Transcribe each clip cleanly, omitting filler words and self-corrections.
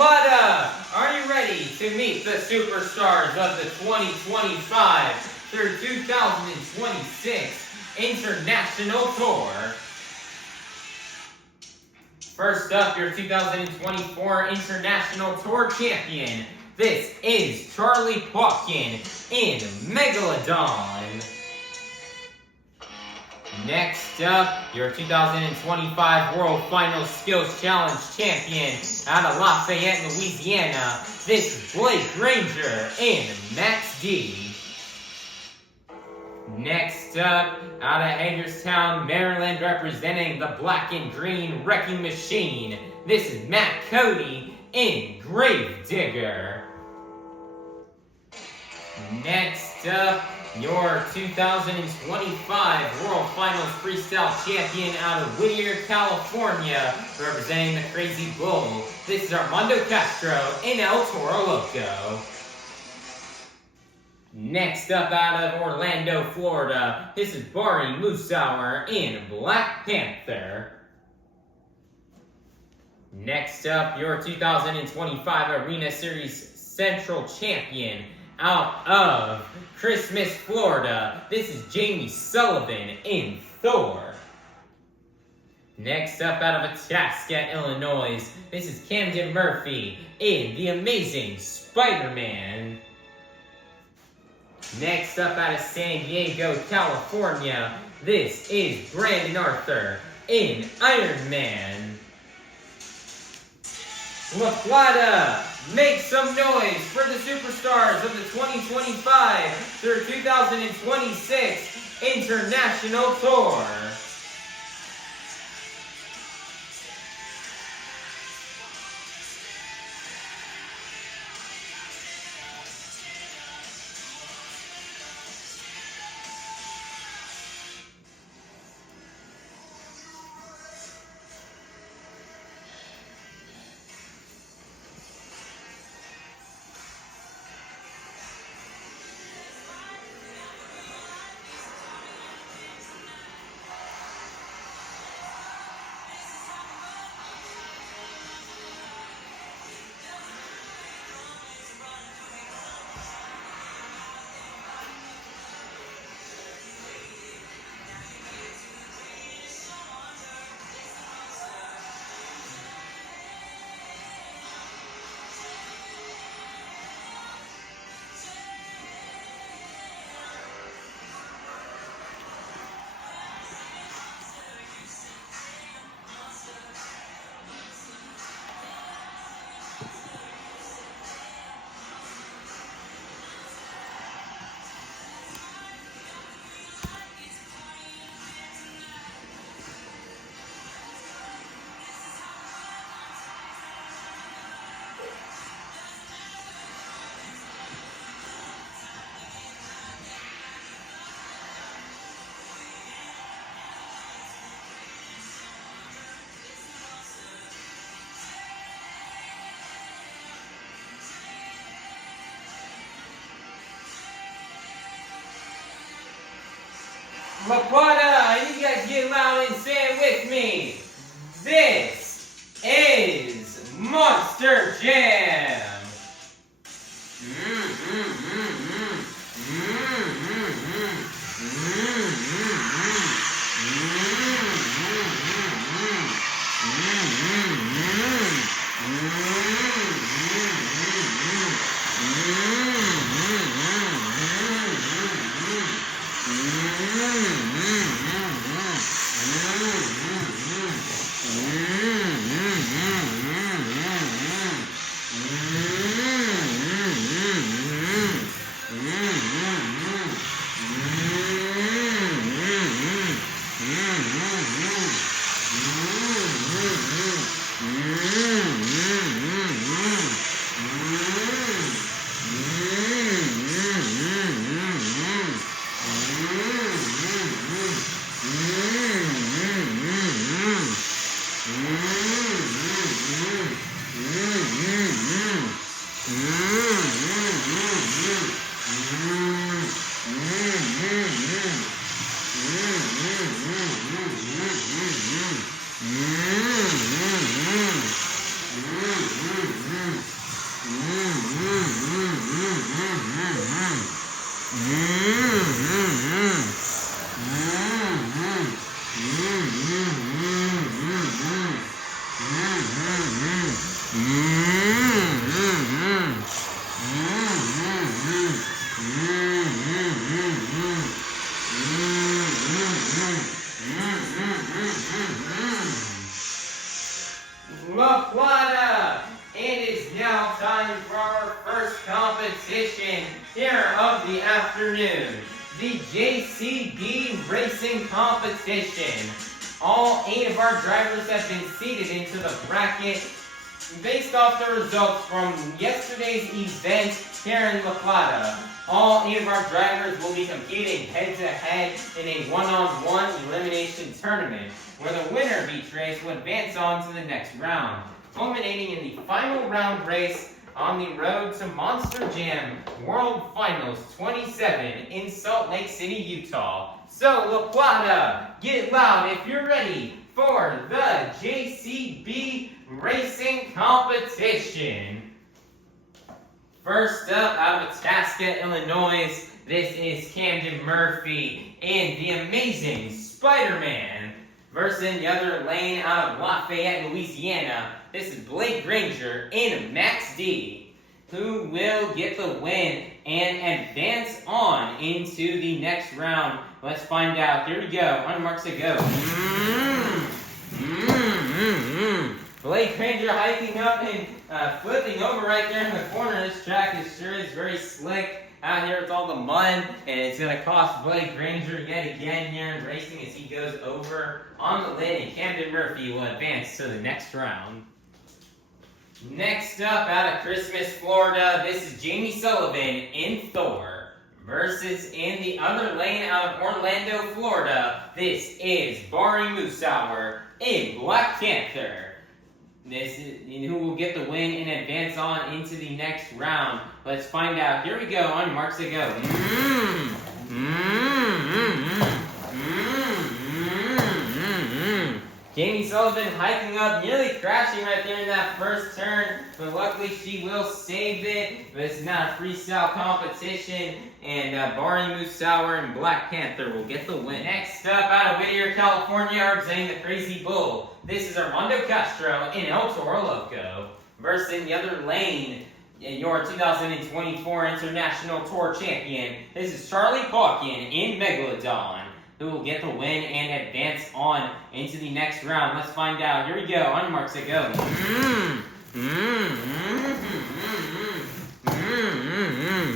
Plata, are you ready to meet the superstars of the 2025 through 2026 International Tour? First up, your 2024 International Tour champion. This is Charlie Pauken in Megalodon. Next up, your 2025 World Finals Skills Challenge champion out of Lafayette, Louisiana. This is Blake Granger in Max D. Next up, out of Hagerstown, Maryland, representing the Black and Green Wrecking Machine. This is Matt Cody in Gravedigger. Next up, your 2025 World Finals Freestyle Champion out of Whittier, California, representing the Crazy Bull. This is Armando Castro in El Toro Loco. Next up, out of Orlando, Florida, this is Bari Musawwir in Black Panther. Next up, your 2025 Arena Series Central Champion out of Christmas, Florida. This is Jamie Sullivan in Thor. Next up, out of Itasca, Illinois, this is Camden Murphy in The Amazing Spider-Man. Next up, out of San Diego, California, this is Brandon Arthur in Iron Man. La Plata, make some noise for the superstars of the 2025 through 2026 International Tour. La Plata, you guys get loud and say it with me. This is Monster Jam. La Plata! It is now time for our first competition here of the afternoon, the JCB Racing Competition. All 8 of our drivers have been seated into the bracket based off the results from yesterday's event here in La Plata. All 8 of our drivers will be competing head-to-head in a one-on-one elimination tournament, where the winner of each race will advance on to the next round, culminating in the final round race on the road to Monster Jam World Finals 27 in Salt Lake City, Utah. So, La Plata, get loud if you're ready for the JCB Racing Competition. First up, out of Itasca, Illinois, this is Camden Murphy and the amazing Spider-Man. Versus in the other lane, out of Lafayette, Louisiana, this is Blake Granger and Max D, who will get the win and advance on into the next round. Let's find out. Here we go. On marks to go. Blake Granger hiking up and flipping over right there in the corner. This track is very slick out here with all the mud, and it's going to cost Blake Granger yet again here in racing as he goes over on the lid, and Camden Murphy will advance to the next round. Next up, out of Christmas, Florida, this is Jamie Sullivan in Thor. Versus in the other lane out of Orlando, Florida, this is Bari Musawwir in Black Panther. This is who will get the win and advance on into the next round. Let's find out. Here we go. On marks to go. Jamie Sullivan hiking up, nearly crashing right there in that first turn, but luckily she will save it. But it's not a freestyle competition, and Bari Musawwir and Black Panther will get the win. Next up, out of Whittier, California, representing the Crazy Bull, this is Armando Castro in Toro, Loco. Versus in the other lane, your 2024 International Tour Champion, this is Charlie Pauken in Megalodon, who will get the win and advance on into the next round. Let's find out. Here we go. On marks to go.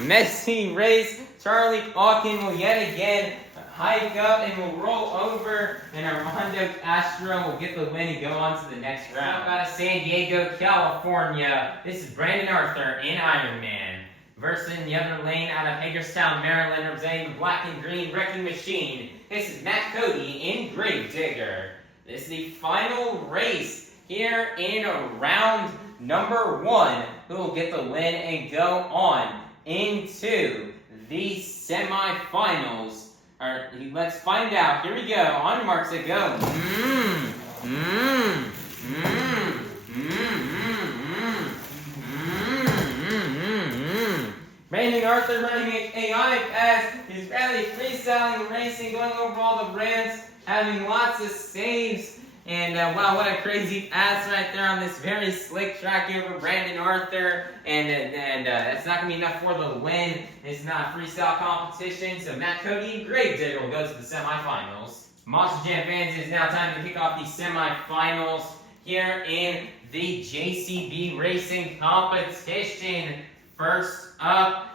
Messy race. Charlie Pauken will yet again hike up and will roll over, and Armando Castro will get the win and go on to the next round. Out of San Diego, California, this is Brandon Arthur in Ironman. Versus in the other lane, out of Hagerstown, Maryland, representing the Black and Green Wrecking Machine, this is Matt Cody in Gravedigger. This is the final race here in round number 1, who will get the win and go on into the semifinals. Alright, let's find out. Here we go. On marks to go. Brandon Arthur running a chaotic pass. He's really freestyling, racing, going over all the ramps, having lots of saves. And wow, what a crazy pass right there on this very slick track here for Brandon Arthur. And that's not going to be enough for the win. It's not a freestyle competition. So Matt Cody and Gravedigger will go to the semifinals. Monster Jam fans, it is now time to kick off the semifinals here in the JCB Racing Competition. First up,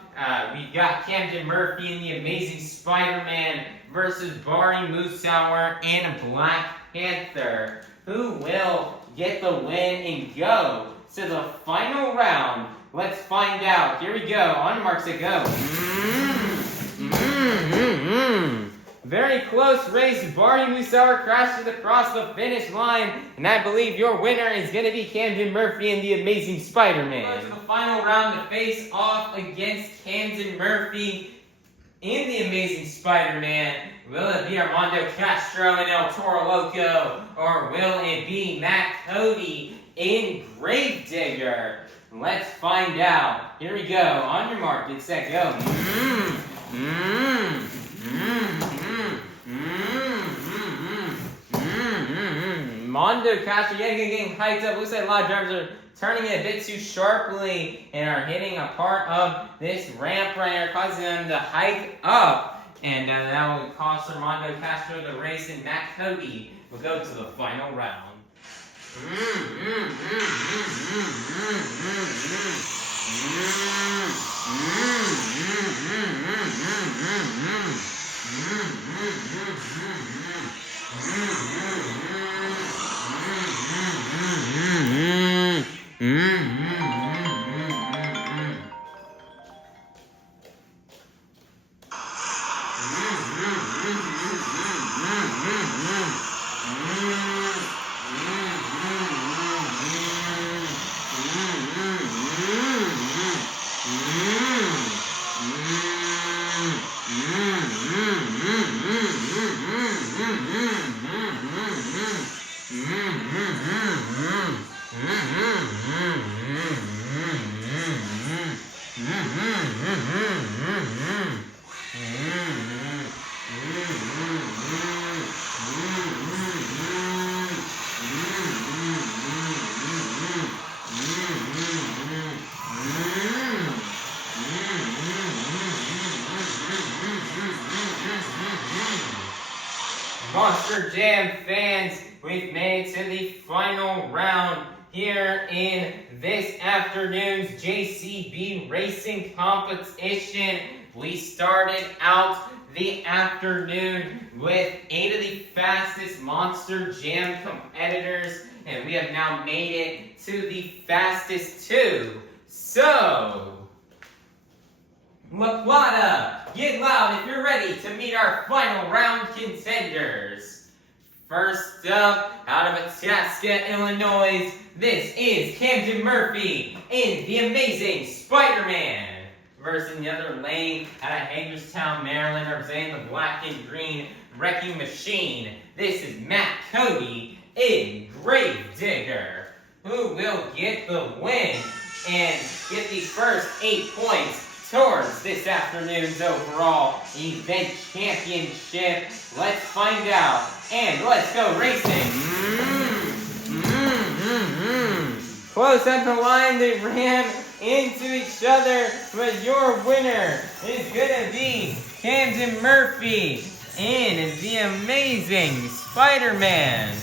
we've got Camden Murphy and the amazing Spider-Man versus Bari Musawwir and Black Panther, who will get the win and go to the final round. Let's find out. Here we go. On marks to go. very close race. Bari Musawwir crashes across the finish line, and I believe your winner is going to be Camden Murphy and the Amazing Spider-Man. To the final round to face off against Camden Murphy and the Amazing Spider-Man. Will it be Armando, Castro, and El Toro Loco, or will it be Cody in Granger? Let's find out. Here we go. On your mark, get set, go. Mondo, Castro, yet again getting hyped up. Looks like a lot of drivers are turning it a bit too sharply and are hitting a part of this ramp right here, causing them to hike up. And that will cost Armando Castro the race, and Cody will go to the final round. Monster Jam fans, we've made it to the final round here in this afternoon's JCB racing competition. We started out the afternoon with 8 of the fastest Monster Jam competitors, and we have now made it to the fastest 2. So, La Plata, get loud if you're ready to meet our final round contenders. First up, out of Itasca, Illinois, this is Camden Murphy in the Amazing Spider-Man. Versus in the other lane, out of Hagerstown, Maryland, representing the black and green Wrecking Machine, this is Cody in Gravedigger. Who will get the win and get the first 8 points towards this afternoon's overall event championship? Let's find out, and let's go racing. Close at the line, they ran into each other, but your winner is gonna be Camden Murphy in the Amazing Spider-Man.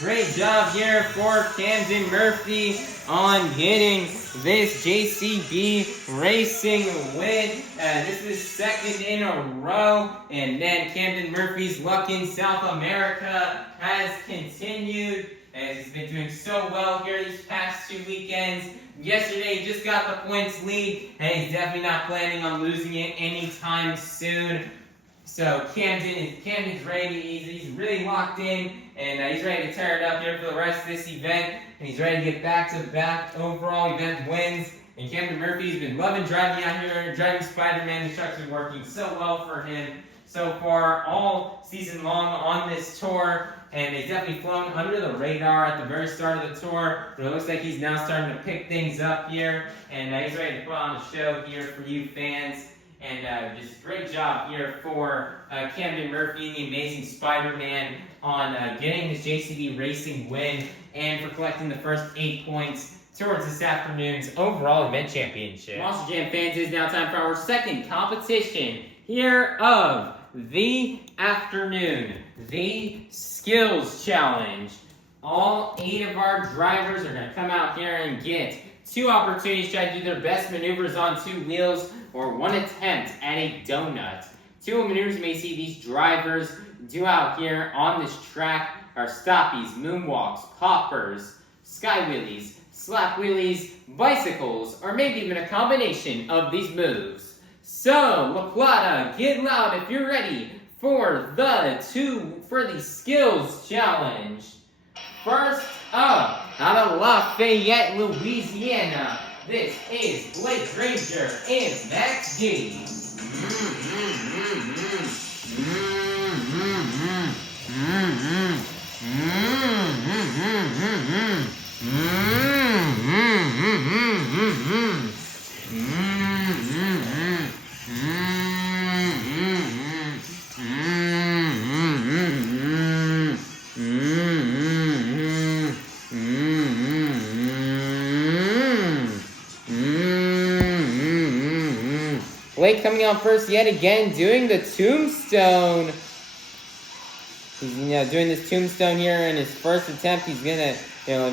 Great job here for Camden Murphy on getting this JCB racing win. This is second in a row, and then Camden Murphy's luck in South America has continued, as he's been doing so well here these past 2 weekends. Yesterday he just got the points lead, and he's definitely not planning on losing it anytime soon. So Camden's ready. He's really locked in, and he's ready to tear it up here for the rest of this event. And he's ready to get back-to-back overall event wins. And Camden Murphy's been loving driving out here, driving Spider-Man. The trucks are working so well for him so far all season long on this tour. And he's definitely flown under the radar at the very start of the tour. But it looks like he's now starting to pick things up here. And he's ready to put on a show here for you fans. And just great job here for Camden Murphy and the Amazing Spider-Man on getting his JCB racing win and for collecting the first 8 points towards this afternoon's overall event championship. Monster Jam fans, it is now time for our second competition here of the afternoon, the Skills Challenge. All 8 of our drivers are going to come out here and get 2 opportunities to try to do their best maneuvers on 2 wheels or 1 attempt at a donut. 2 maneuvers you may see these drivers do out here on this track are stoppies, moonwalks, poppers, sky wheelies, slap wheelies, bicycles, or maybe even a combination of these moves. So, La Plata, get loud if you're ready for the skills challenge. First up, out of Lafayette, Louisiana, this is Blake Granger and Max D. Blake coming on first yet again, doing the tombstone. He's doing this tombstone here in his first attempt. He's gonna,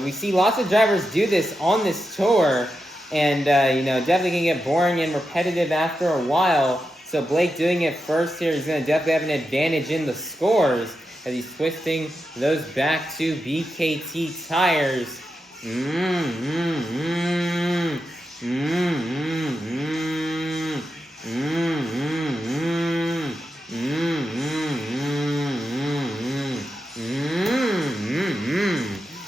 we see lots of drivers do this on this tour, and definitely gonna get boring and repetitive after a while. So Blake doing it first here, he's gonna definitely have an advantage in the scores as he's twisting those back to BKT tires.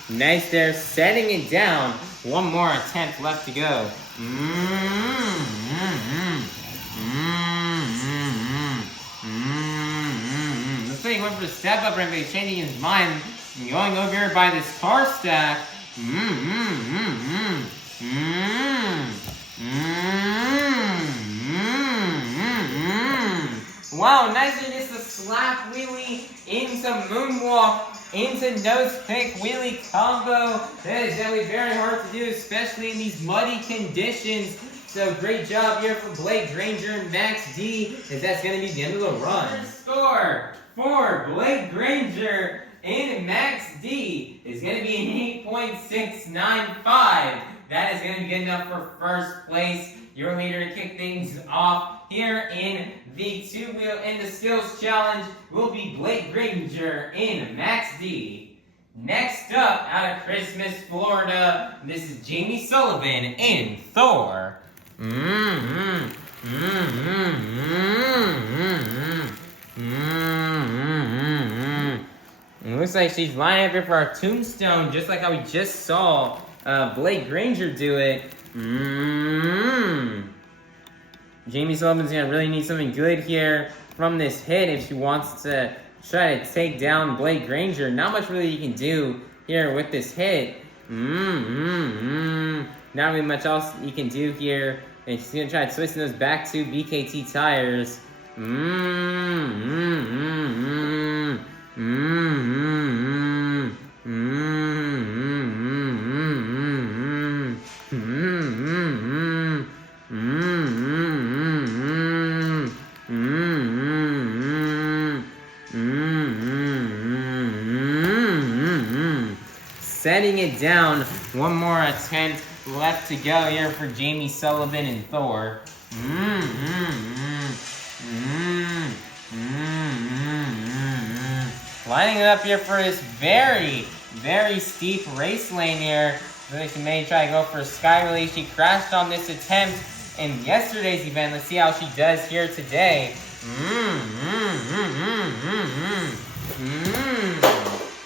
Nice there, setting it down. One more attempt left to go. Looks like he went for the step up ramp, but he's changing his mind and going over here by this car stack. Wow, nice one, just a slap wheelie into moonwalk, into nose pick wheelie combo. That is definitely very hard to do, especially in these muddy conditions. So great job here for Blake Granger and Max D, as that's going to be the end of the run. Score for Blake Granger and Max D is going to be an 8.695. That is going to be good enough for first place. Your leader to kick things off here in the two-wheel and the skills challenge will be Blake Granger and Max D. Next up, out of Christmas, Florida, this is Jamie Sullivan and Thor. It looks like she's lining up here for our tombstone, just like how we just saw Blake Granger do it. Jamie Sullivan's gonna really need something good here from this hit if she wants to try to take down Blake Granger. Not much really you can do here with this hit. Not really much else you can do here. And she's gonna try twisting those back to BKT tires. Setting it down. One more attempt left to go here for Jamie Sullivan and Thor. Lining it up here for this very, very steep race lane here. So she may try to go for a sky release. She crashed on this attempt in yesterday's event. Let's see how she does here today.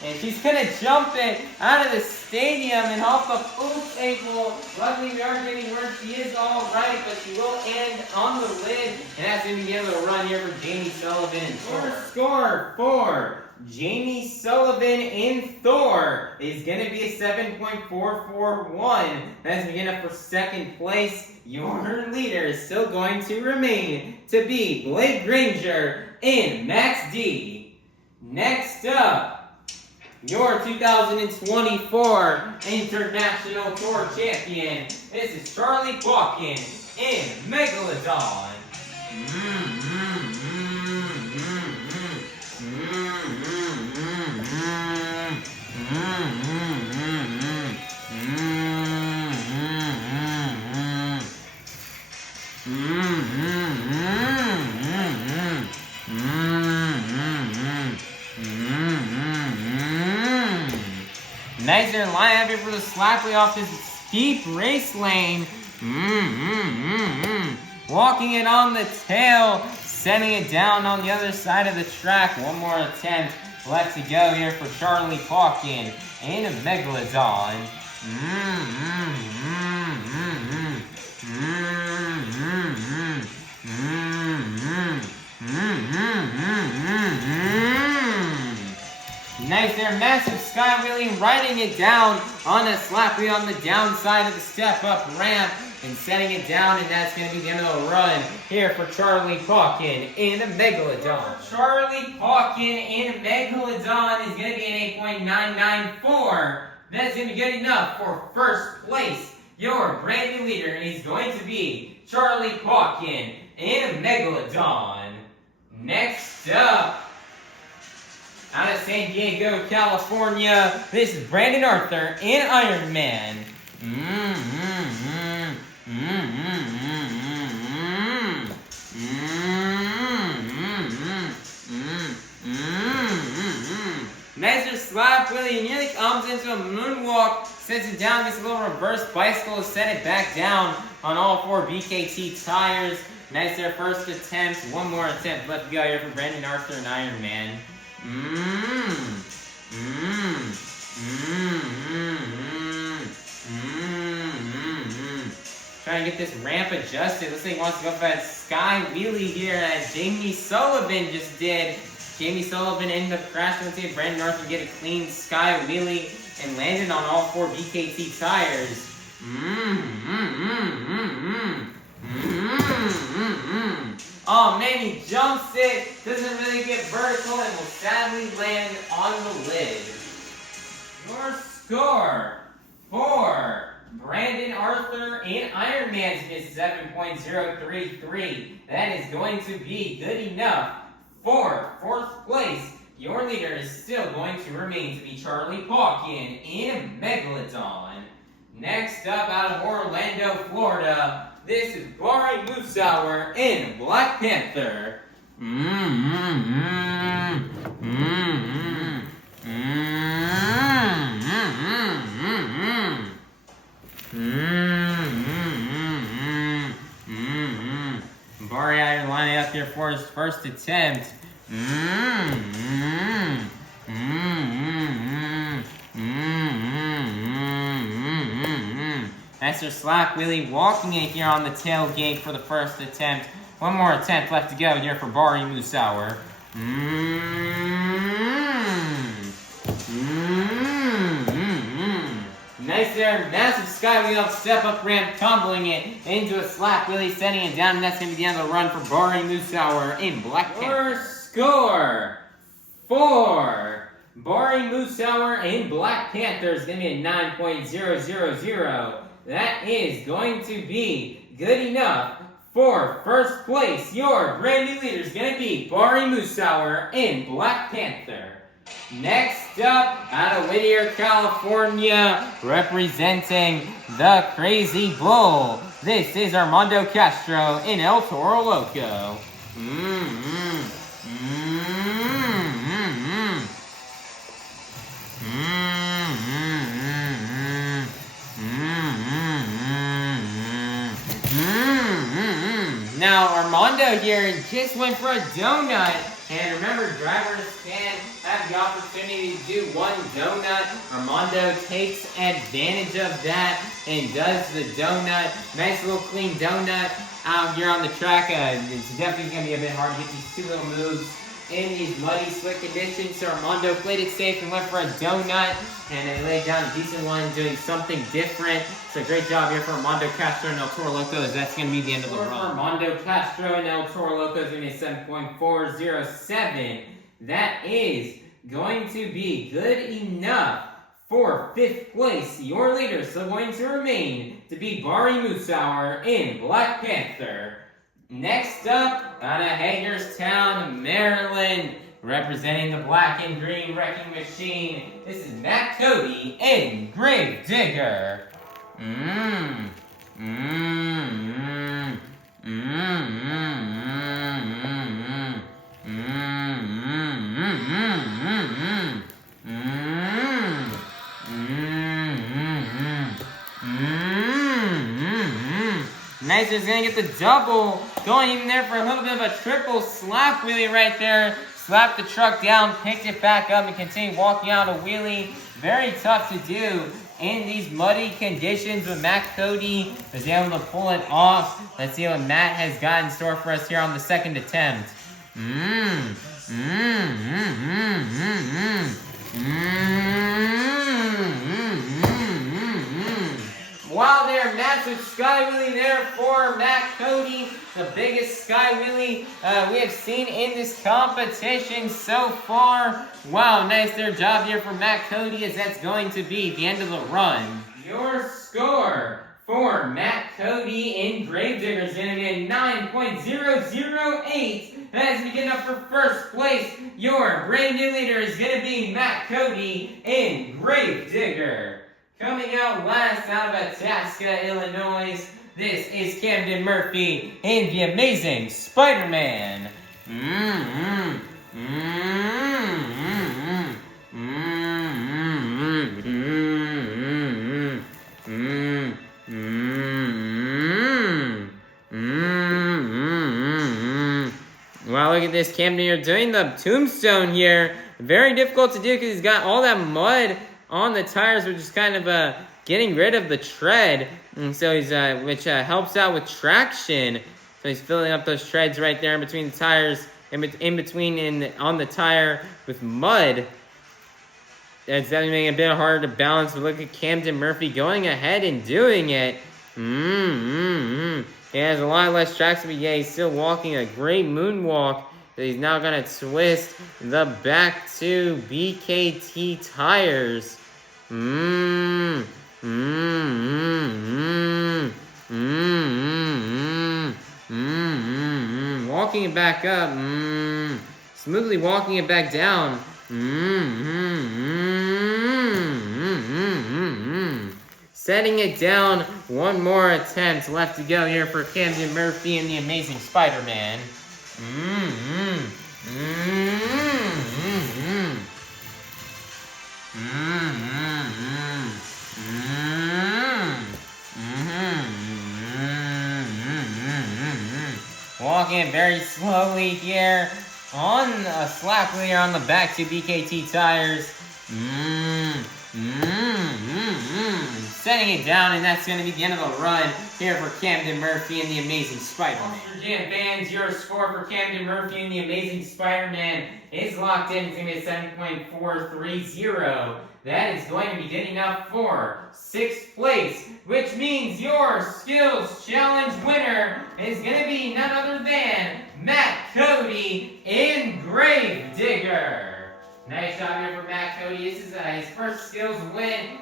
And she's gonna jump it out of the stadium and off the full table. Luckily, we aren't getting word she is all right, but she will end on the lid. And that's gonna be able to run here for Jamie Sullivan and Thor. Score for Jamie Sullivan and Thor is gonna be a 7.441. That's gonna get up for second place. Your leader is still going to remain to be Blake Granger and Max D. Next up, your 2024 International Tour Champion. This is Charlie Pauken and Megalodon. Nice there, line up here for the slappy off this deep race lane. Walking it on the tail, sending it down on the other side of the track. One more attempt left to go here for Charlie Pauken and a Megalodon. Nice there, massive sky wheeling, riding it down on a slap wheel on the downside of the step-up ramp and setting it down, and that's going to be the end of the run here for Charlie Pauken and a Megalodon. Charlie Pauken and a Megalodon is going to be an 8.994. That's going to be good enough for first place. Your brand new leader is going to be Charlie Pauken and a Megalodon. Next up, out of San Diego, California, this is Brandon Arthur and Iron Man. Nicer slap wheelie, nearly comes into a moonwalk, sets it down, gets a little reverse bicycle, set it back down on all four BKT tires. Nice there, first attempt, one more attempt left to go here for Brandon Arthur and Iron Man. Trying to get this ramp adjusted. Looks like he wants to go for that sky wheelie here as Jamie Sullivan just did. Jamie Sullivan ended up crashing. Let's see if Brandon Arthur get a clean sky wheelie and landed on all four BKT tires. Oh man, he jumps it, doesn't really get vertical, and will sadly land on the lid. Your score for Brandon Arthur and Iron Man's is 7.033. That is going to be good enough for fourth place. Your leader is still going to remain to be Charlie Pauken and Megalodon. Next up, out of Orlando, Florida, this is Bari Musawwir and Black Panther. Bari Iron lining up here for his first attempt. Nicer slack wheelie, walking it here on the tailgate for the first attempt. One more attempt left to go here for Bari Musawwir. Nice there, massive sky wheel step up ramp, tumbling it into a slap wheelie, setting it down, and that's going to be the end of the run for Bari Musawwir in Black Panther. Your score for Bari Musawwir in Black Panther is going to be a 9.000. That is going to be good enough for first place. Your brand new leader is going to be Bari Musawwir in Black Panther. Next up, out of Whittier, California, representing the Crazy Bull, this is Armando Castro in El Toro Loco. Now, Armando here just went for a donut. And remember, drivers can have the opportunity to do one donut. Armando takes advantage of that and does the donut. Nice little clean donut out here on the track. It's definitely going to be a bit hard to get these two little moves in these muddy, slick conditions. So Armando played it safe and went for a donut. And they laid down a decent one, doing something different. So great job here for Armando Castro and El Toro Loco, as that's going to be the end of the run. Armando Castro and El Toro Loco is going to be 7.407. That is going to be good enough for fifth place. Your leader is still going to remain to be Bari Musawwir in Black Panther. Next up, out of Hagerstown, Maryland, representing the black and green wrecking machine, this is Matt Cody and Grave Digger. Nice, he's gonna get the double. Going even there for a little bit of a triple slap wheelie right there. Slapped the truck down, picked it back up, and continued walking out a wheelie. Very tough to do in these muddy conditions, but Cody was able to pull it off. Let's see what Matt has got in store for us here on the second attempt. Wow there, massive sky wheelie there for Cody. The biggest sky wheelie we have seen in this competition so far. Wow, nice there job here for Cody, as that's going to be the end of the run. Your score for Cody in Granger is going to be a 9.008. As we get up for first place, your brand new leader is going to be Cody in Gravedigger. Coming out last out of Itasca, Illinois, this is Camden Murphy in The Amazing Spider-Man. Wow, look at this, Camden. You're doing the tombstone here. Very difficult to do because he's got all that mud on the tires, which is kind of getting rid of the tread, and so he's which helps out with traction. So he's filling up those treads right there in between the tires, on the tire with mud. That's definitely making it a bit harder to balance. But look at Camden Murphy going ahead and doing it. He has a lot less traction, but yeah, he's still walking a great moonwalk. So he's now gonna twist the back two BKT tires. Walking it back up. Smoothly walking it back down. Setting it down. One more attempt left to go here for Camden Murphy and the Amazing Spider-Man. Walking it very slowly here on a slap wheelie on the back two BKT tires. Setting it down, and that's going to be the end of the run here for Camden Murphy and the Amazing Spider-Man. Jam fans, your score for Camden Murphy and the Amazing Spider-Man is locked in. It's going to be a 7.430. That is going to be good enough for 6th place, which means your Skills Challenge winner is going to be none other than Cody in Gravedigger. Nice job here for Cody. This is his first Skills win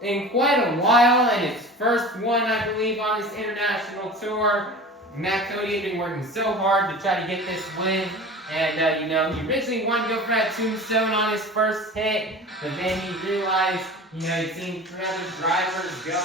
in quite a while, and his first one, I believe, on this international tour. Cody had been working so hard to try to get this win, and he originally wanted to go for that tombstone on his first hit, but then he realized, he'd seen two other drivers go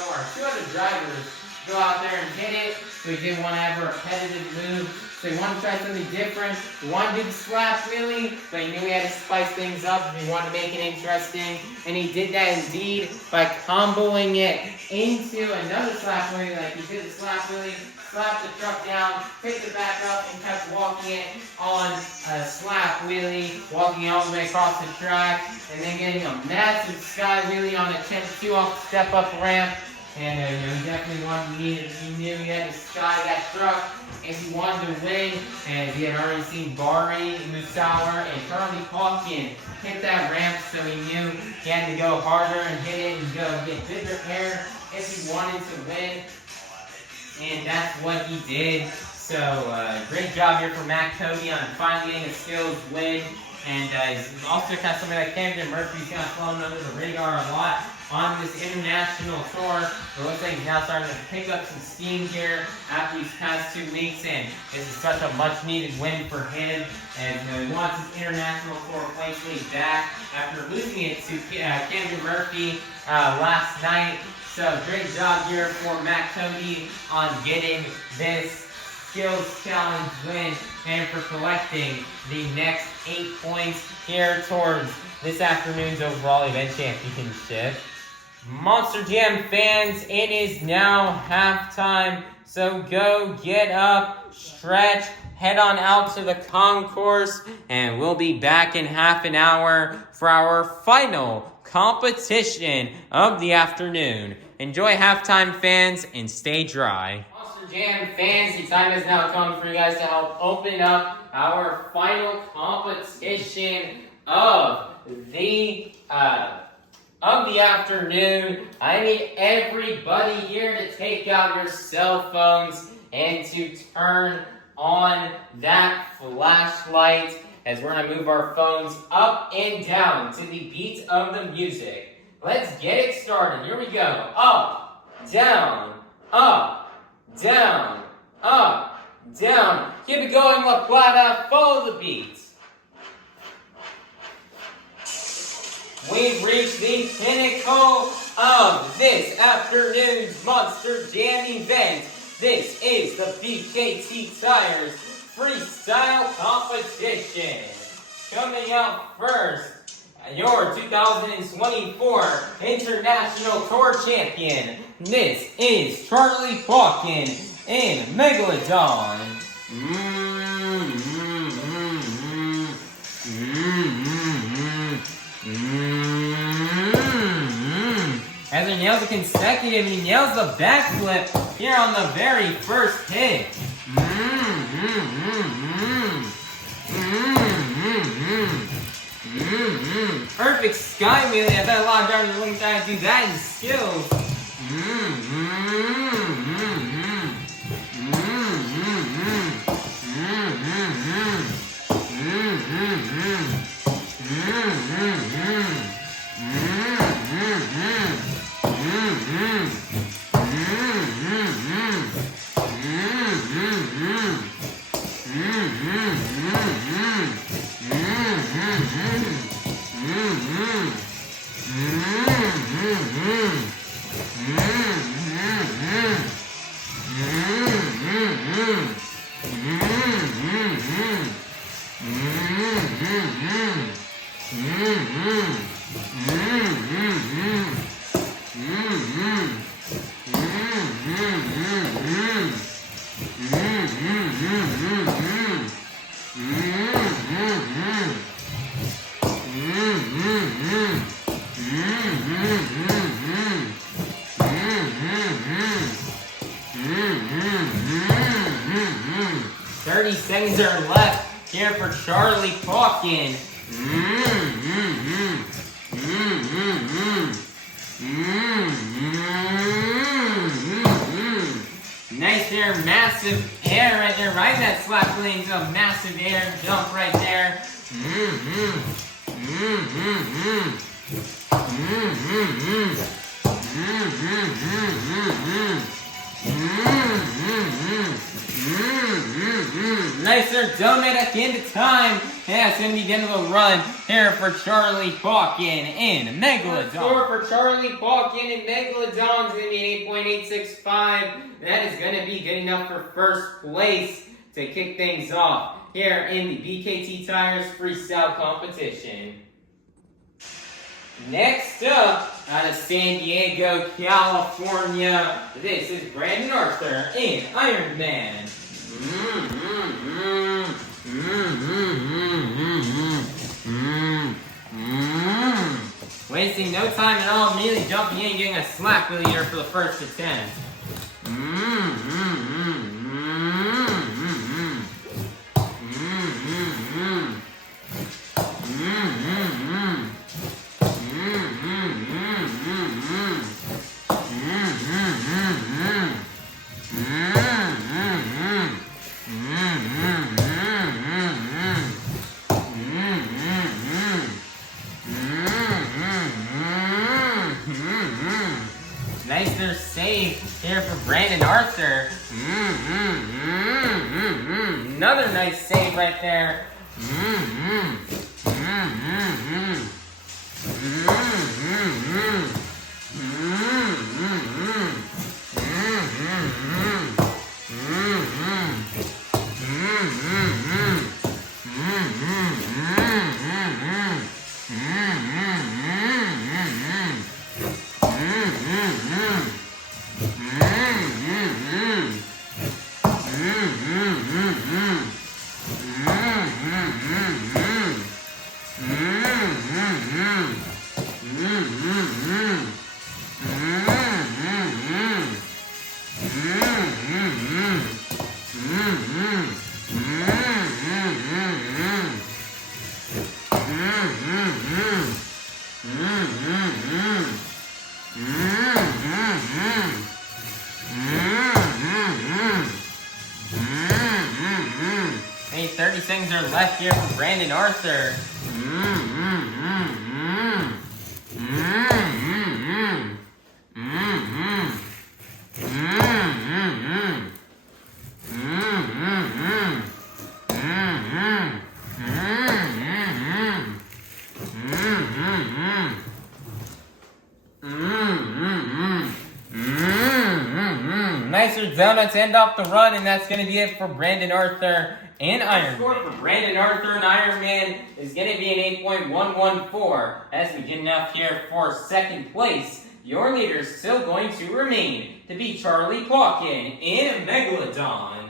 out there and hit it, so he didn't want to have a repetitive move. So he wanted to try something different. He wanted to do the slap wheelie, but he knew he had to spice things up if he wanted to make it interesting. And he did that indeed by comboing it into another slap wheelie. Like he did the slap wheelie, slapped the truck down, picked it back up, and kept walking it on a slap wheelie, walking all the way across the track, and then getting a massive sky wheelie on a 10-2 off the step-up ramp. And he definitely he knew he had to sky that truck if he wanted to win. And he had already seen Bari, Musawwir, and Pauken hit that ramp, so he knew he had to go harder and hit it and go get bigger air if he wanted to win. And that's what he did. So great job here for Cody on finally getting a skills win. And he's also kind of somebody like Camden Murphy's kind of flown under the radar a lot on this international tour. It looks like he's now starting to pick up some steam here after these past 2 weeks, and this is such a much-needed win for him. And he wants his international tour placement back after losing it to Camden Murphy last night. So great job here for Cody on getting this Skills Challenge win and for collecting the next 8 points here towards this afternoon's overall event championship. Monster Jam fans, it is now halftime, so go get up, stretch, head on out to the concourse, and we'll be back in half an hour for our final competition of the afternoon. Enjoy halftime, fans, and stay dry. Monster Jam fans, the time has now come for you guys to help open up our final competition of the afternoon. I need everybody here to take out your cell phones and to turn on that flashlight as we're going to move our phones up and down to the beat of the music. Let's get it started. Here we go. Up, down, up, down, up, down. Keep it going, La Plata. Follow the beat. We've reached the pinnacle of this afternoon's Monster Jam event. This is the BKT Tires Freestyle Competition. Coming out first, your 2024 International Tour Champion. This is Charlie Pauken in Megalodon. As he nails a consecutive, he nails the backflip here on the very first hit. Perfect sky wheelie. I bet a lot of drivers are looking trying to do that in skills. Seconds are left here for Charlie Pauken. Nice there, massive air right there, right in that slap lane, a massive air jump right there. Nicer donut at the end of time. Yeah, it's going to be the end of the run here for Charlie Pauken in Megalodon. Score for Charlie Pauken in Megalodon is going to be 8.865. That is going to be good enough for first place to kick things off here in the BKT Tires Freestyle Competition. Next up, out of San Diego, California, this is Brandon Arthur in Iron Man. Wasting no time at all, immediately jumping in and getting a slap wheelie here for the first attempt. Nicer save here for Brandon Arthur. Another nice save right there. Hey, 30 seconds are left here for Brandon Arthur. Nicer donut to end off the run, and that's going to be it for Brandon Arthur and Iron. The score for Brandon Arthur and Iron Man is going to be an 8.114. As we get enough here for second place, your leader is still going to remain to be Charlie Pauken in Megalodon.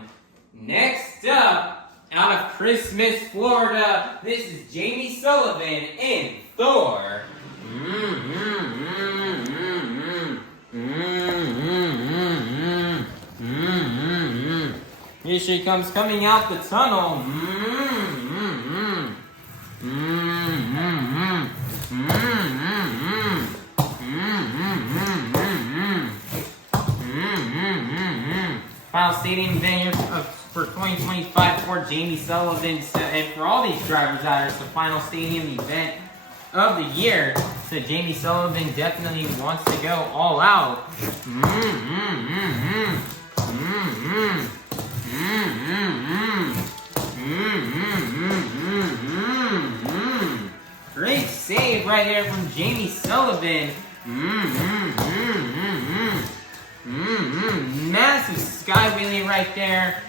Next up, out of Christmas, Florida, this is Jamie Sullivan in Thor. Here she comes coming out the tunnel. Final stadium venue for 2025 for Jamie Sullivan. And for all these drivers out here, it's the final stadium event of the year. So Jamie Sullivan definitely wants to go all out. Great save right there from Jamie Sullivan. Massive sky wheelie right there.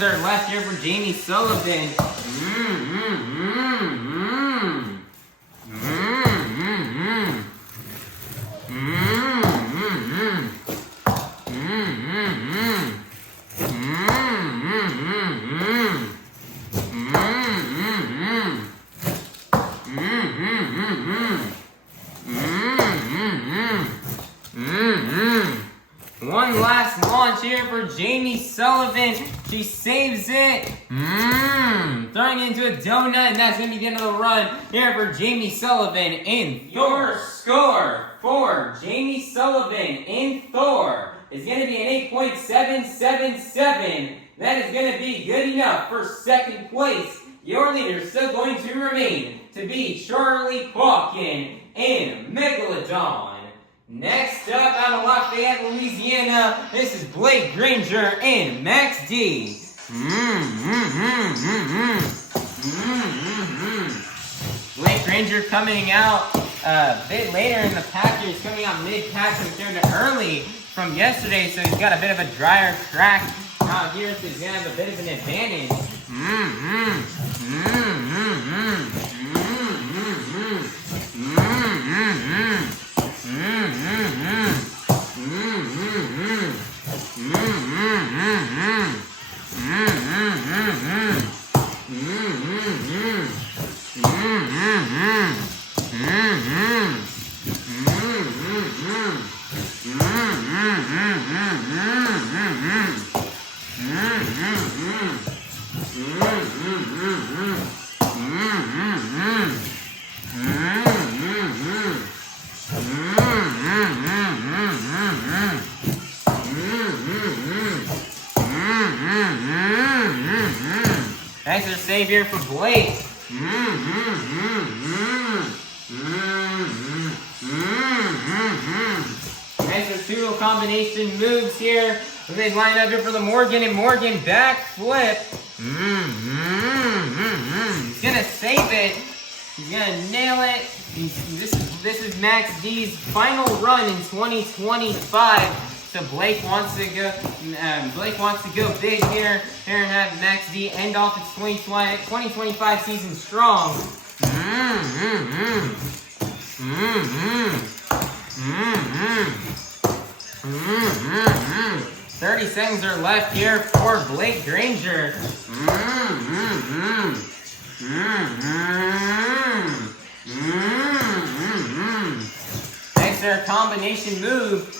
Are left here for Jamie Sullivan. One last launch here for Jamie Sullivan. She saves it. Throwing it into a donut, and that's going to be the end of the run here for Jamie Sullivan in Thor. Your score for Jamie Sullivan in Thor is going to be an 8.777. That is going to be good enough for second place. Your leader is still going to remain to be Charlie Pauken in Megalodon. Next up, out of Lafayette, Louisiana, this is Blake Granger and Max D. Blake Granger coming out a bit later in the pack here. He's coming out mid-pack compared to early from yesterday, so he's got a bit of a drier track out here, so he's going to have a bit of an advantage. save here for Blake. Nice little two combination moves here. They line up here for the Morgan, and Morgan backflip. He's gonna save it. He's gonna nail it. This is Max D's final run in 2025. So Blake wants to go big here and have Max D end off its 2025 season strong. 30 seconds are left here for Blake Granger. Next, their combination move.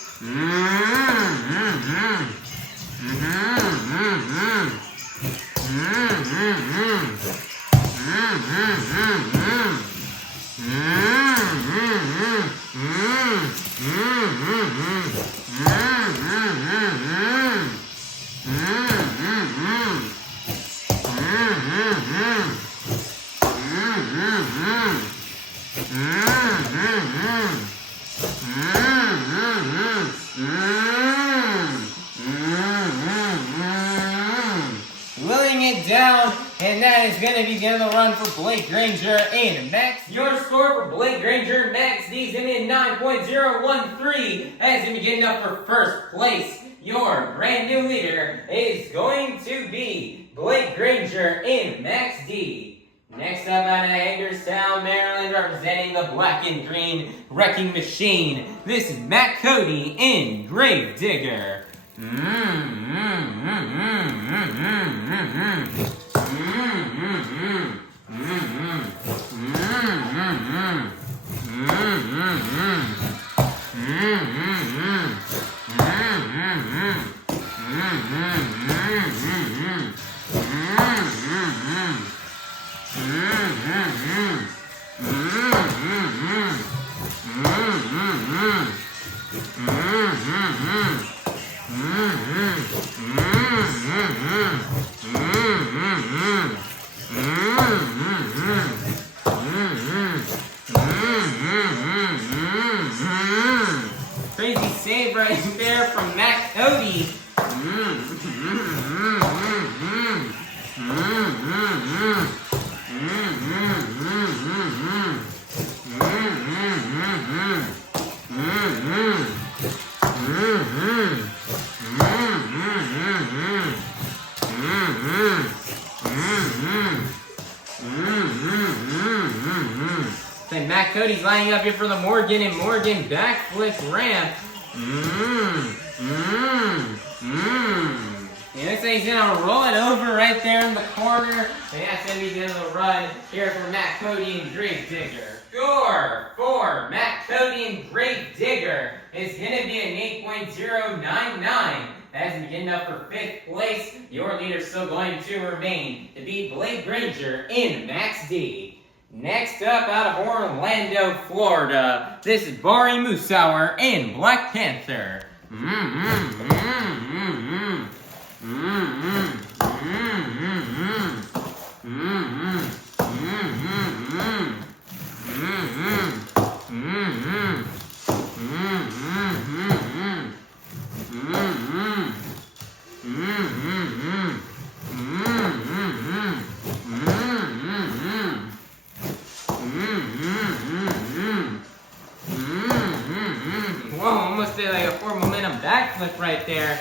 Willing it down, and that is going to be the end of the run for Blake Granger and Max. Your score for Blake Granger, Max D's going to be 9.013 as you begin up for first place. Your brand new leader is going to be Blake Granger and Max D. Next up out of Hagerstown, Maryland, representing the black and green wrecking machine. This is Matt Cody in Grave Digger. Crazy save right there from Matt Cody. Then Matt Cody's lining up here for the Morgan, and Morgan backflip ramp. It looks like he's gonna roll it over right there in the corner, and that's gonna be the end of the run here for Matt Cody and Grave Digger. Score for Matt Cody and Grave Digger is gonna be an 8.099. As we begin up for 5th place, your leader still going to remain to be Blake Granger and Max D. Next up, out of Orlando, Florida, this is Bari Musawwir and Black Panther. Whoa, almost did like a 4 momentum backflip right there.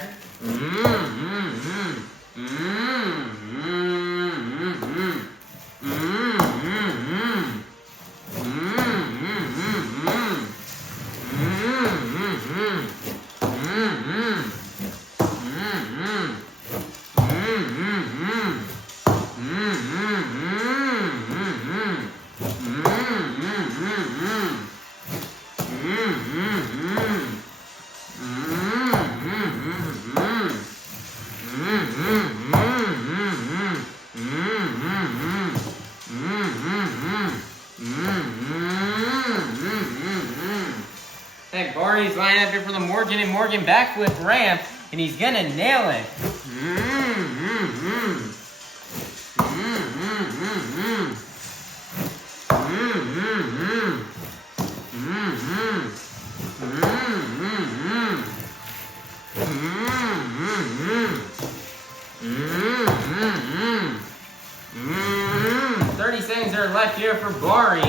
That Bari's lining up here for the Morgan and Morgan backflip ramp, and he's gonna nail it. left here for Bari.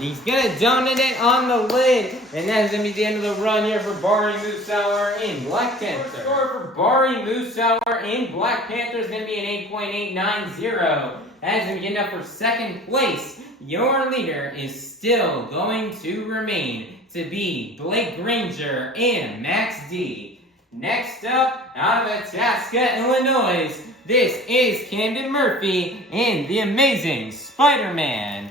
He's gonna donut it on the lid, and that's gonna be the end of the run here for Bari, Musawwir, and Black Panther. The score for Bari, Musawwir, and Black Panther is gonna be an 8.890. That's gonna be enough for second place. Your leader is still going to remain to be Blake Granger and Max D. Next up, out of Itasca, Illinois, this is Camden Murphy and the Amazing Spider-Man.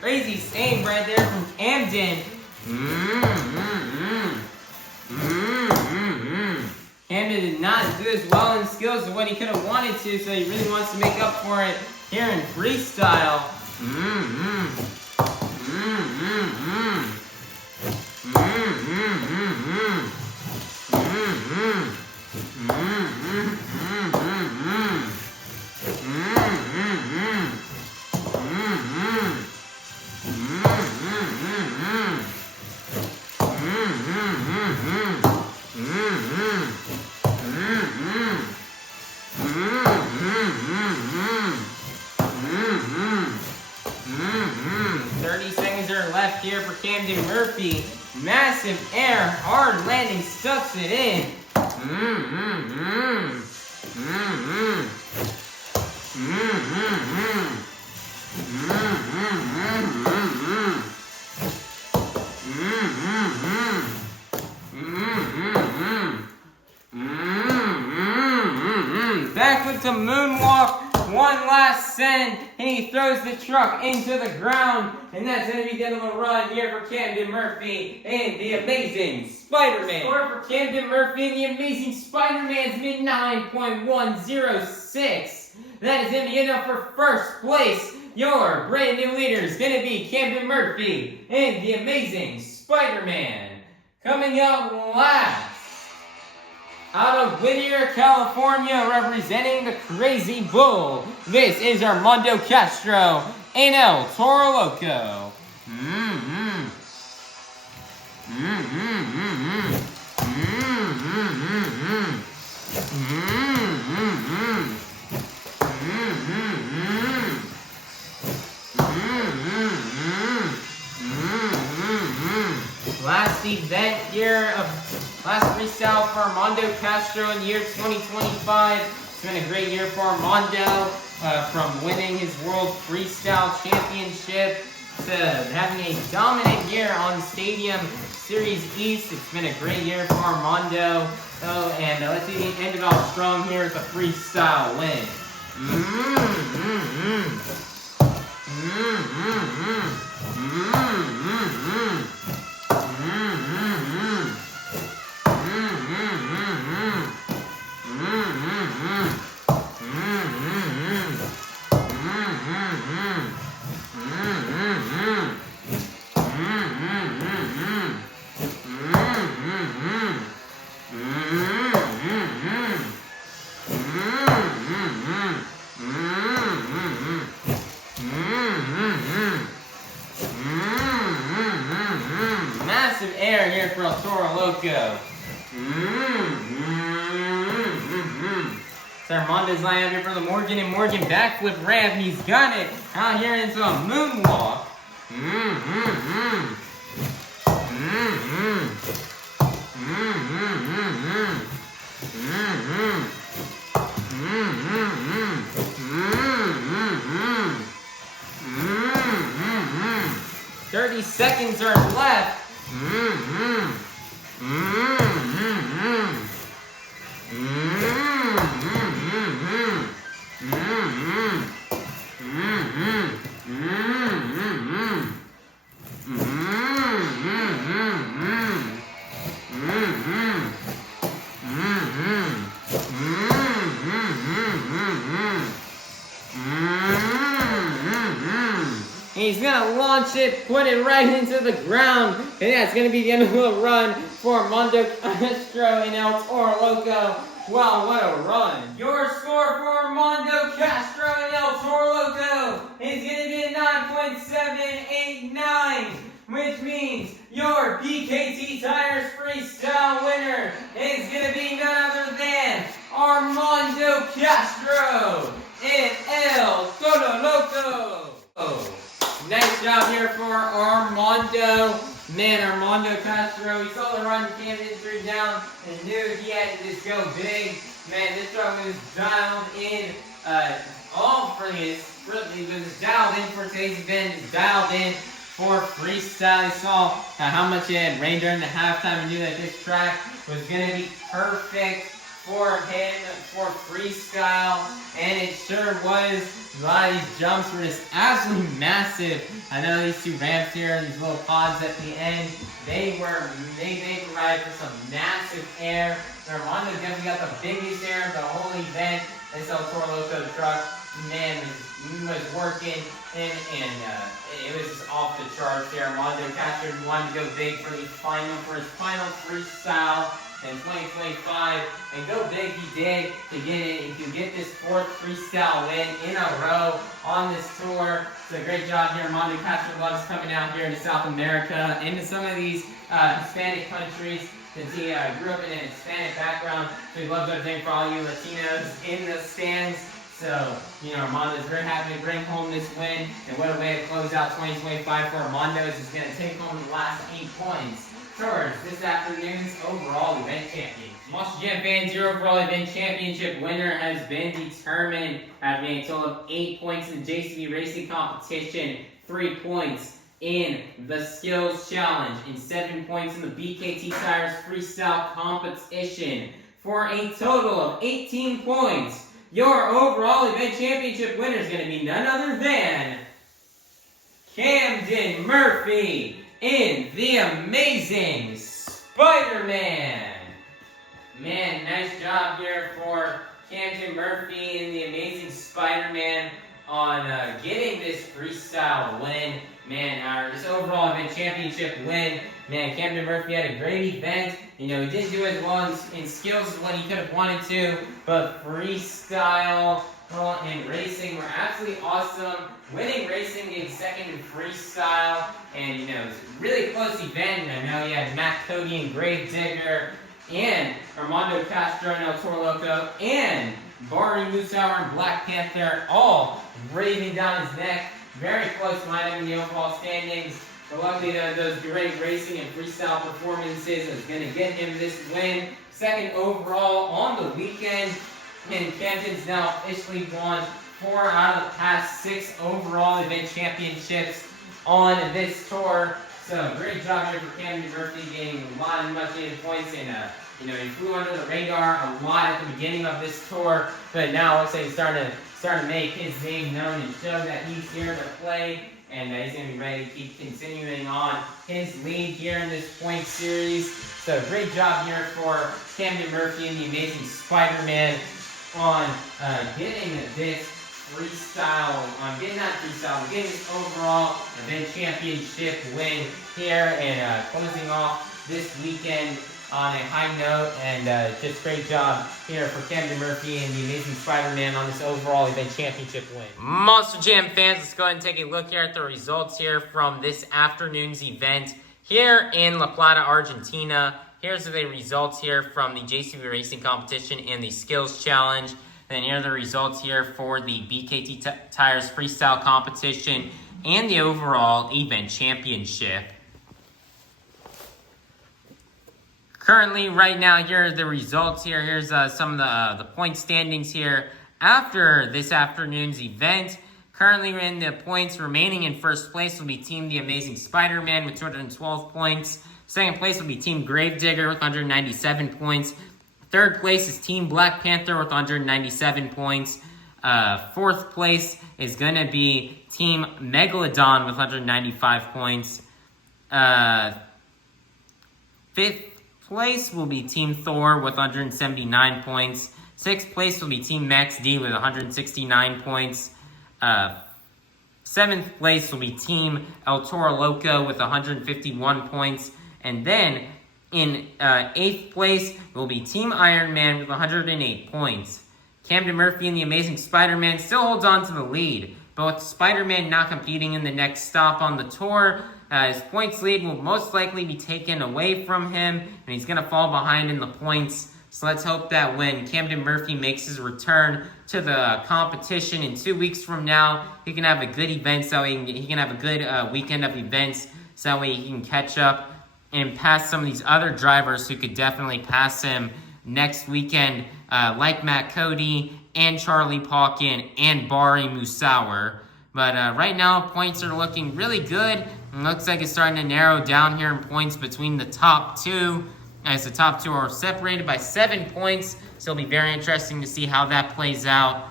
Crazy stain right there from Camden. Camden did not do as well in skills as what he could have wanted to, so he really wants to make up for it here in freestyle. Left here for Camden Murphy. Massive air, hard landing, stuffs it in. Backflip to moonwalk. One last send, and he throws the truck into the ground, and that's going to be the end of the run here for Camden Murphy and the Amazing Spider-Man. Score for Camden Murphy and the Amazing Spider-Man's mid 9.106. That is going to be enough for first place. Your brand new leader is going to be Camden Murphy and the Amazing Spider-Man. Coming out last, out of Whittier, California, representing the Crazy Bull, this is Armando Castro and El Toro Loco. Last event here of last freestyle for Armando Castro in the year 2025. It's been a great year for Armando, from winning his World Freestyle Championship to having a dominant year on Stadium Series East. It's been a great year for Armando. And let's see, he ended off strong here with a freestyle win. massive air here for Toro Loco. So Armando's lining up here for the Morgan and Morgan backflip ramp. He's got it out here into a moonwalk. "30 seconds are left. He's gonna launch it, put it right into the ground, and that's gonna be the end of the run for Armando Castro and El Toro Loco. Wow, what a run! Your score for Armando Castro and El Toro Loco is gonna be a 9.789, which means your BKT Tires Freestyle winner is gonna be none other than Armando Castro and El Toro Loco. Nice job here for Armando. Man, Armando Castro, he saw the run, Camden threw down, and knew he had to just go big. Man, this run was dialed in, he was dialed in for today's event, dialed in for freestyle. He saw how much it had rained during the halftime and knew that this track was going to be perfect for him for freestyle, and it sure was. A lot of these jumps were just absolutely massive. I know these two ramps here, these little pods at the end, they provided for some massive air. Armando definitely got the biggest air of the whole event. This El Toro Loco truck, man, was working, and it was just off the charts there. Armando Castro wanted to go big for his final freestyle in 2025, and go big he did to get this 4th freestyle win in a row on this tour. So great job here. Armando Castro loves coming out here to South America, into some of these Hispanic countries, since he grew up in an Hispanic background, so he loves everything for all you Latinos in the stands. So, Armando is very happy to bring home this win, and what a way to close out 2025 for Armando. Is going to take home the last 8 points towards this afternoon's overall event champion. Monster Jam fans, your overall event championship winner has been determined after getting a total of 8 points in the JCB Racing Competition, 3 points in the Skills Challenge, and 7 points in the BKT Tires Freestyle Competition, for a total of 18 points. Your overall event championship winner is going to be none other than Camden Murphy in the Amazing Spider-Man. Man, nice job here for Camden Murphy in the Amazing Spider-Man on getting this freestyle win. Man, this overall event championship win. Man, Camden Murphy had a great event. He didn't do as well in skills as what he could have wanted to, but freestyle and racing were absolutely awesome. Winning racing, getting second in freestyle, and it was a really close event. And I know you had Matt, Cody, and Granger, and Armando Castro and El Toro Loco, and Bari, Musawwir, and Black Panther all raving down his neck. Very close lineup in the overall standings. But luckily, those great racing and freestyle performances is going to get him this win. Second overall on the weekend. And Camden's now officially won 4 out of the past 6 overall event championships on this tour. So great job here for Camden Murphy, getting a lot of much needed points, and he flew under the radar a lot at the beginning of this tour, but now it looks like he's starting to make his name known and show that he's here to play, and he's going to be ready to keep continuing on his lead here in this point series. So great job here for Camden Murphy and the Amazing Spider-Man on getting this getting this overall event championship win here, and closing off this weekend on a high note, and just great job here for Camden Murphy and the Amazing Spider-Man on this overall event championship win. Monster Jam fans, let's go ahead and take a look here at the results here from this afternoon's event Here in La Plata, Argentina, here's the results here from the JCB Racing Competition and the Skills Challenge. Then here are the results here for the BKT Tires Freestyle Competition and the overall event championship. Currently, right now, here are the results here. Here's some of the point standings here after this afternoon's event. Currently in the points remaining in first place will be Team The Amazing Spider-Man with 212 points. Second place will be Team Gravedigger with 197 points. Third place is Team Black Panther with 197 points. Fourth place is going to be Team Megalodon with 195 points. Fifth place will be Team Thor with 179 points. Sixth place will be Team Max D with 169 points. Seventh place will be Team Toro Loco with 151 points. And then in eighth place will be Team Iron Man with 108 points. Camden Murphy and the Amazing Spider-Man still holds on to the lead, but with Spider-Man not competing in the next stop on the tour, his points lead will most likely be taken away from him, and he's going to fall behind in the points. So let's hope that when Camden Murphy makes his return to the competition in 2 weeks from now, he can have a good event, so he can have a good weekend of events, so that way he can catch up and pass some of these other drivers who could definitely pass him next weekend, like Matt Cody and Charlie Pauken and Bari Musawwir. But right now, points are looking really good. It looks like it's starting to narrow down here in points between the top two, as the top two are separated by 7 points. So it'll be very interesting to see how that plays out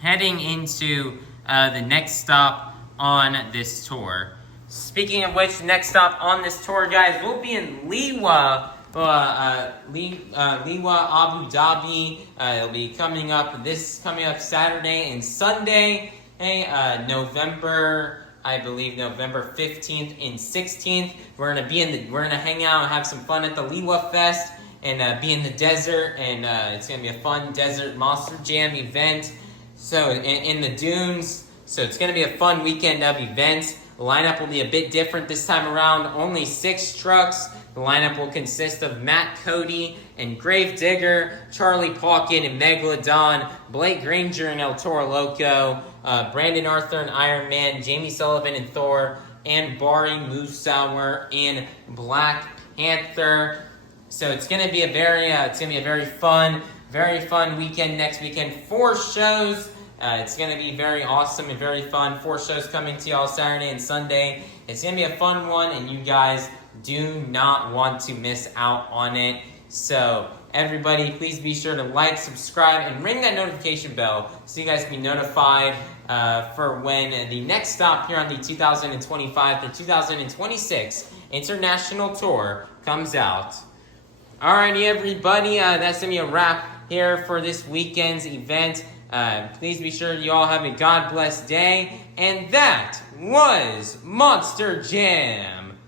heading into the next stop on this tour. Speaking of which, next stop on this tour, guys, we'll be in Liwa, Liwa, Abu Dhabi. It'll be coming up Saturday and Sunday. November 15th and 16th. We're gonna hang out and have some fun at the Liwa Fest and be in the desert, and it's gonna be a fun desert monster jam event. So in the dunes. So it's gonna be a fun weekend of events. The lineup will be a bit different this time around. Only 6 trucks. The lineup will consist of Matt Cody and Gravedigger, Charlie Pauken and Megalodon, Blake Granger and El Toro Loco, Brandon Arthur and Iron Man, Jamie Sullivan and Thor, and Bari Musawwir and Black Panther. So it's gonna be a very fun weekend next weekend. 4 shows. It's going to be very awesome and very fun. 4 shows coming to y'all Saturday and Sunday. It's going to be a fun one, and you guys do not want to miss out on it. So, everybody, please be sure to like, subscribe, and ring that notification bell so you guys can be notified for when the next stop here on the 2025 to 2026 International Tour comes out. Alrighty, everybody, that's going to be a wrap here for this weekend's event. Please be sure you all have a God bless day. And that was Monster Jam.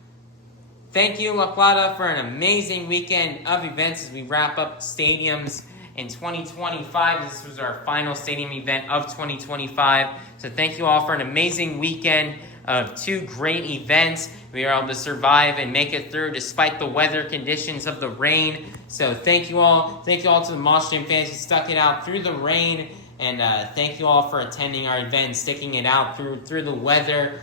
Thank you, La Plata, for an amazing weekend of events as we wrap up stadiums in 2025. This was our final stadium event of 2025. So thank you all for an amazing weekend of 2 great events. We were able to survive and make it through despite the weather conditions of the rain. So thank you all. Thank you all to the Monster Jam fans who stuck it out through the rain. And thank you all for attending our event, sticking it out through the weather.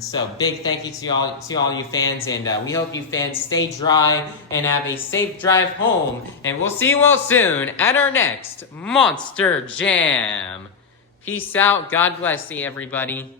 So big thank you to all you fans, and we hope you fans stay dry and have a safe drive home. And we'll see you all soon at our next Monster Jam. Peace out. God bless you, everybody.